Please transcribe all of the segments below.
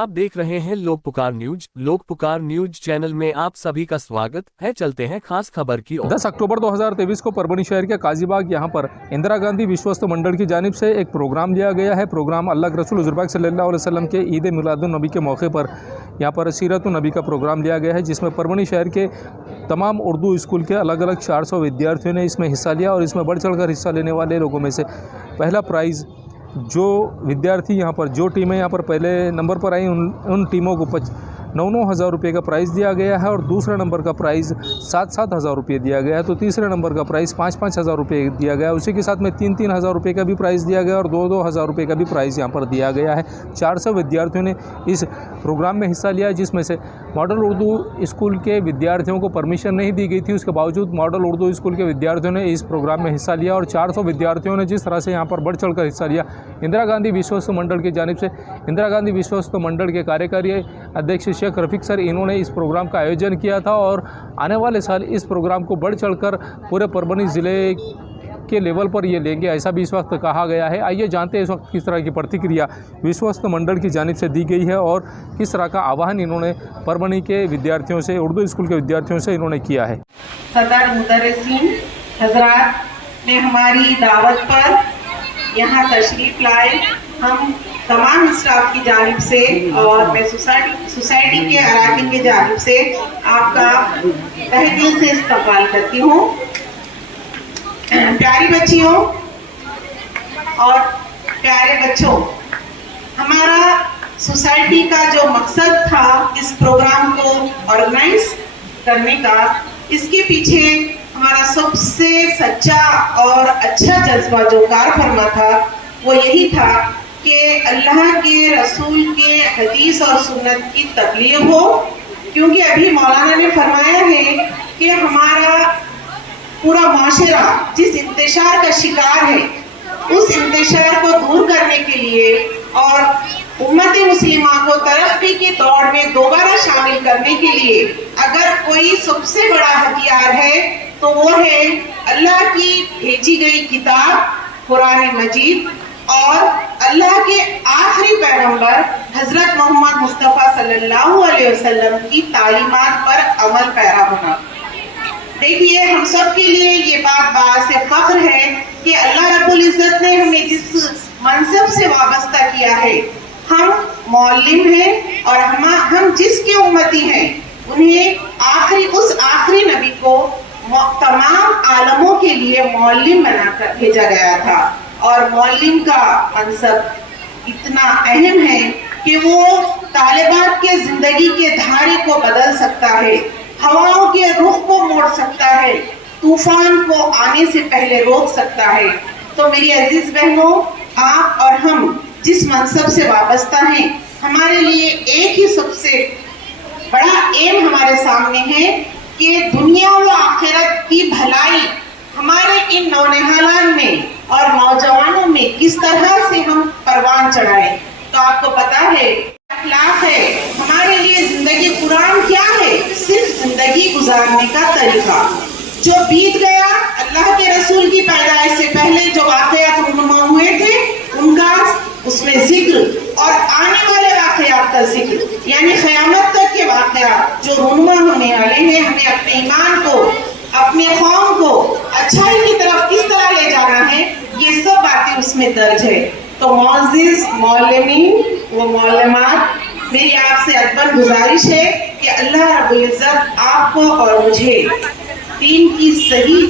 आप देख रहे हैं लोक पुकार न्यूज चैनल में आप सभी का स्वागत है। चलते हैं खास खबर की ओर। 10 अक्टूबर 2023 को परभनी शहर के काजीबाग यहाँ पर इंदिरा गांधी विश्वस्त मंडल की जानिब से एक प्रोग्राम लिया गया है। प्रोग्राम अल्लाह के रसूल हुज़ूर पाक सल्लल्लाहु अलैहि वसल्लम के ईद मिलादुन नबी के मौके पर यहाँ पर सीरतुन नबी का प्रोग्राम लिया गया है, जिसमें परभनी शहर के तमाम उर्दू स्कूल के अलग अलग 400 विद्यार्थियों ने इसमें हिस्सा लिया। और इसमें बढ़ चढ़ कर हिस्सा लेने वाले लोगों में से पहला प्राइज़ जो विद्यार्थी यहाँ पर जो टीमें यहाँ पर पहले नंबर पर आई उन टीमों को 9,000 रुपये का प्राइज़ दिया गया है। और दूसरे नंबर का प्राइज़ 7,000 रुपये दिया गया है। तो तीसरे नंबर का प्राइज़ 5,000 रुपये दिया गया है। उसी के साथ में 3,000 रुपये का भी प्राइज़ दिया गया और 2,000 रुपये का भी प्राइज़ यहाँ पर दिया गया है। 400 विद्यार्थियों ने इस प्रोग्राम में हिस्सा लिया, जिसमें से मॉडल उर्दू स्कूल के विद्यार्थियों को परमिशन नहीं दी गई थी। उसके बावजूद मॉडल उर्दू स्कूल के विद्यार्थियों ने इस प्रोग्राम में हिस्सा लिया और 400 विद्यार्थियों ने जिस तरह से यहाँ पर बढ़ चढ़ कर हिस्सा लिया, इंदिरा गांधी विश्वस्त मंडल की जानिब से इंदिरा गांधी विश्वस्त मंडल के कार्यकारी अध्यक्ष शेख रफीक सर इन्होंने इस प्रोग्राम का आयोजन किया था। और आने वाले साल इस प्रोग्राम को बढ़ चढ़कर पूरे परभनी ज़िले के लेवल पर ये लेंगे, ऐसा भी इस वक्त कहा गया है। आइए जानते हैं इस वक्त किस तरह की प्रतिक्रिया विश्वस्त मंडल की जानिब से दी गई है और किस तरह का आह्वान इन्होंने परभनी के विद्यार्थियों से, उर्दू स्कूल के विद्यार्थियों से इन्होंने किया है। सदर मुदर्रिसीन हजरात ने हमारी दावत पर यहाँ तशरीफ लाए। हम तमाम स्टाफ की जानिब से और मैं सोसाइटी के अराकीन की जानिब से आपका तहे दिल से इस्तकबाल करती हूँ। प्यारी बच्चियों और प्यारे बच्चों, हमारा सोसाइटी का जो मकसद था इस प्रोग्राम को ऑर्गेनाइज करने का, इसके पीछे हमारा सबसे सच्चा और अच्छा जज्बा जो कार फरमा था वो यही था कि अल्लाह के रसूल के हदीस और सुन्नत की तबलीग हो। क्योंकि अभी मौलाना ने फरमाया है कि हमारा पूरा माशरा जिस इंतशार का शिकार है, उस इंतशार को दूर करने के लिए और उम्मत मुस्लिमा को तरक्की की दौड़ में दोबारा शामिल करने के लिए अगर कोई सबसे बड़ा हथियार है तो वो है अल्लाह की भेजी गई किताब कुरान मजीद और अल्लाह के आखिरी पैगंबर हजरत मोहम्मद मुस्तफ़ा सल्लल्लाहु अलैहि वसल्लम की तालीमात पर अमल पैरा होना। देखिए, हम सब के लिए ये बात से फख्र है कि अल्लाह रब्बुल इज्जत ने हमें जिस मनसब से वाबस्ता किया है, हम मौलिम हैं और हम जिसके उम्मती हैं उन्हें उस आखिरी नबी को तमाम आलमों के लिए मौलिम बनाकर भेजा गया था। और मौलिम का मनसब इतना अहम है कि वो तालिबात के जिंदगी के धारे को बदल सकता है, हवाओं के रुख को मोड़ सकता है, तूफान को आने से पहले रोक सकता है। तो मेरी अजीज बहनों, आप और हम जिस मनसब से वाबस्ता हैं, हमारे लिए एक ही सबसे बड़ा एम हमारे सामने है कि दुनिया व आखिरत की भलाई हमारे इन नौनिहालान में और नौजवानों में किस तरह से हम परवान चढ़ाएं। तो आपको पता है अखलाक है हमारे लिए जिंदगी। कुरान क्या है? सिर्फ जिंदगी गुजारने का तरीका। जो बीत गया, अल्लाह के रसूल की पैदाइश से पहले जो वाक़यात रुनुमा हुए थे उनका उसमें जिक्र और आने वाले वाक़यात का जिक्र, यानी क़यामत तक के वाक़यात जो रुनुमा होने वाले हैं, हमें अपने ईमान को, अपने कौम को अच्छाई की तरफ किस तरह ले जाना है, ये सब बातें उसमें दर्ज है। तो मोअज़्ज़िज़ मौलमीन व मौलमात, मेरी आपसे अदबन गुजारिश है कि अल्लाह रब्बुल इज्जत आपको और मुझे दीन की सही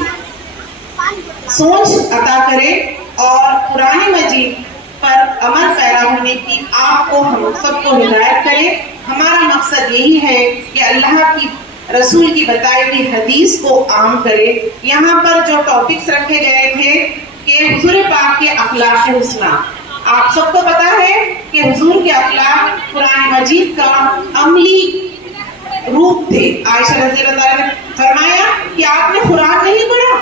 सोच अता करे और कुरान मजीद पर अमल पैरा होने की आपको हम सबको हिदायत करे। हमारा मकसद यही है कि अल्लाह की रसूल की बताई हुई हदीस को आम करे। यहाँ पर जो टॉपिक्स रखे गए थे कि हुजूर पाक के अखलाक हुस्ना, आप सबको पता है कि हुजूर के अखलाक कुरान मजीद का अमली रूप थे। आयशा रज़ियल्लाहु अन्हा ने फरमाया कि आपने कुरान नहीं पढ़ा?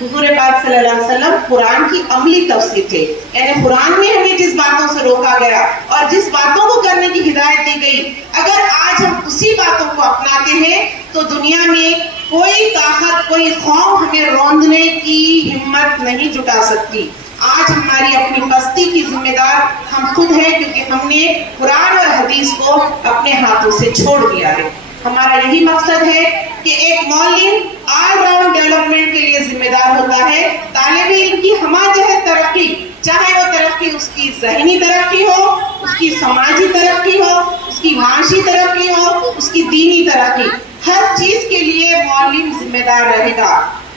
हुजूर पाक सल्लल्लाहु अलैहि वसल्लम कुरान की अमली तफसीर थे, यानी कुरान में हमें जिस बातों से रोका गया और जिस बातों को करने की हिदायत दी गई, अगर आज हम उसी बातों को अपनाते हैं तो दुनिया में कोई ताकत, कोई कौम हमें रौंदने की हिम्मत नहीं जुटा सकती। آج ہماری اپنی بستی کی ذمہ دار ہم خود ہیں، کیونکہ ہم نے قرآن اور حدیث کو اپنے ہاتھوں سے چھوڑ دیا ہے۔ ہمارا یہی مقصد ہے کہ ایک معلم آل راؤنڈ ڈیولپمنٹ کے لیے ذمہ دار ہوتا ہے۔ طالب علم کی ہمہ جہت ترقی، چاہے وہ ترقی اس کی ذہنی ترقی ہو، اس کی سماجی ترقی ہو، اس کی معاشی ترقی ہو، اس کی دینی ترقی، ہر چیز کے لیے معلم ذمہ دار رہے گا۔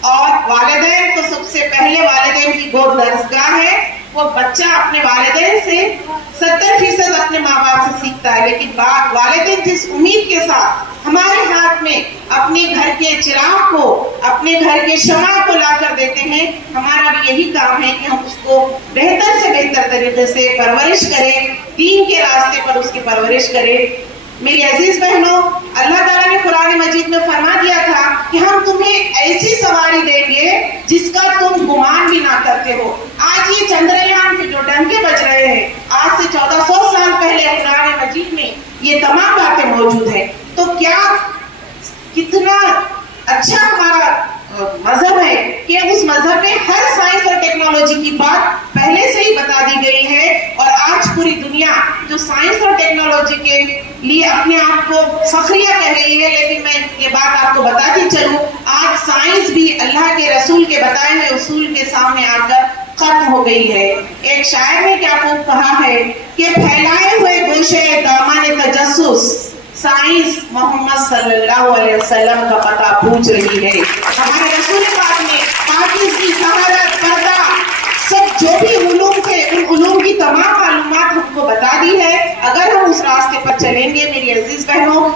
اور والدین تو سب سے پہلے والدین کی گود درسگاہ ہے۔ وہ بچہ اپنے والدین سے 70% اپنے ماں باپ سے سیکھتا ہے، لیکن والدین جس امید کے ساتھ ہمارے ہاتھ میں اپنے گھر کے چراغ کو، اپنے گھر کے شمع کو لا کر دیتے ہیں، ہمارا بھی یہی کام ہے کہ ہم اس کو بہتر سے بہتر طریقے سے پرورش کریں، دین کے راستے پر اس کی پرورش کریں۔ میری عزیز بہنوں، اللہ تعالیٰ نے قرآن مجید میں فرما دیا تھا کہ ہم تمہیں ایسی سواری دیں گے جس کا تم گمان بھی نہ کرتے ہو۔ آج یہ چندریان کے جو ڈنکے بج رہے ہیں، آج سے 1400 سال پہلے قرآن مجید میں یہ تمام باتیں موجود ہیں۔ تو کیا کتنا اچھا ہمارا مذہب ہے کہ اس مذہب میں ہر سائنس اور ٹیکنالوجی کی بات پہلے سے ہی بتا دی گئی ہے، اور آج پوری دنیا جو سائنس اور ٹیکنالوجی کے لیے اپنے آپ کو فخریہ کہہ رہی ہے، لیکن میں یہ بات آپ کو بتاتی چلوں، آج سائنس بھی اللہ کے رسول کے بتائے ہوئے اصول کے سامنے آ کر ختم ہو گئی ہے۔ ایک شاعر نے کیا خوب کہا ہے کہ پھیلائے ہوئے گوشے دامان تجسس، سائنس محمد صلی اللہ علیہ وسلم کا پتہ پوچھ رہی ہے۔ ہمارے رسول پاک نے پاکیزگی، طہارت، پردہ، سب جو بھی علوم تھے، ان علوم کی تمام معلومات ہم کو بتا دی ہے۔ اگر ہم اس راستے پر چلیں گے میری عزیز بہنوں،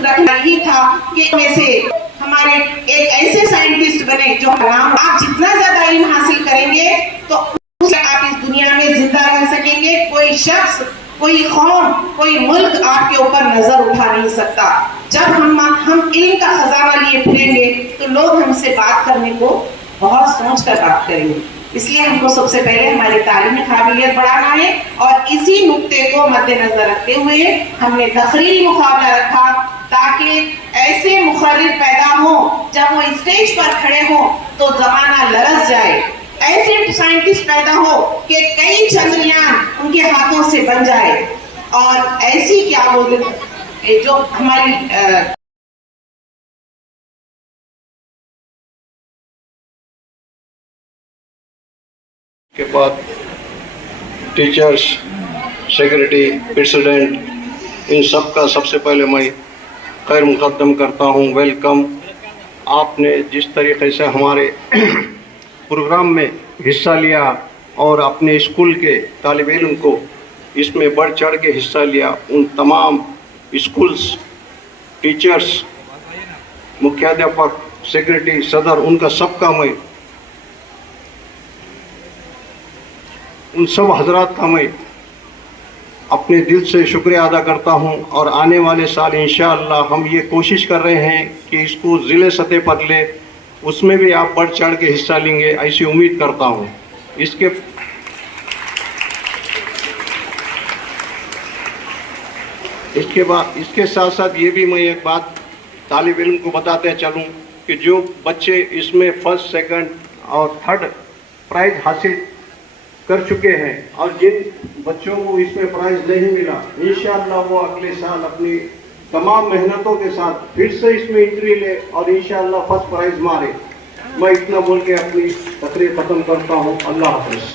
رکھنا ہی تھا کہ میں سے ہمارے ایک ایسے سائنٹسٹ بنے جو آپ جتنا زیادہ علم حاصل کریں گے تو آپ اس دنیا میں زندہ رہ سکیں گے۔ کوئی شخص، کوئی قوم، کوئی ملک آپ کے اوپر نظر اٹھا نہیں سکتا۔ جب ہم علم کا خزانہ لیے پھریں گے تو لوگ ہم سے بات کرنے کو بہت سوچ کر بات کریں گے۔ اس لیے ہم کو سب سے پہلے ہماری تعلیمی قابلیت بڑھانا ہے، اور اسی نقطے کو مد نظر رکھتے ہوئے ہم نے تقریری مقابلہ رکھا تاکہ ایسے مقرر پیدا ہوں جب وہ اسٹیج پر کھڑے ہوں تو زمانہ لرز جائے، ایسے سائنٹسٹ پیدا ہو کہ کئی چندریان ان کے ہاتھوں سے بن جائے، اور ایسی کیا بولے جو ہماری کے بعد ٹیچرز، سیکرٹری، پریزیڈنٹ، ان سب کا سب سے پہلے میں خیر مقدم کرتا ہوں، ویلکم۔ آپ نے جس طریقے سے ہمارے پروگرام میں حصہ لیا اور اپنے اسکول کے طالب علم کو اس میں بڑھ چڑھ کے حصہ لیا، ان تمام اسکولز، ٹیچرز، مکھیادھیاپک، سیکرٹری، صدر، ان کا سب کا میں ان سب حضرات کا میں اپنے دل سے شکریہ ادا کرتا ہوں۔ اور آنے والے سال انشاءاللہ ہم یہ کوشش کر رہے ہیں کہ اس کو ضلع سطح پر لے، اس میں بھی آپ بڑھ چڑھ کے حصہ لیں گے، ایسی امید کرتا ہوں۔ اس کے ساتھ ساتھ یہ بھی میں ایک بات طالب علم کو بتاتے چلوں کہ جو بچے اس میں فرسٹ، سیکنڈ اور تھرڈ پرائز حاصل کر چکے ہیں، اور جن بچوں کو اس میں پرائز نہیں ملا، انشاءاللہ وہ اگلے سال اپنی تمام محنتوں کے ساتھ پھر سے اس میں انٹری لے اور انشاءاللہ فرسٹ پرائز مارے۔ میں اتنا بول کے اپنی تقریر ختم کرتا ہوں۔ اللہ حافظ۔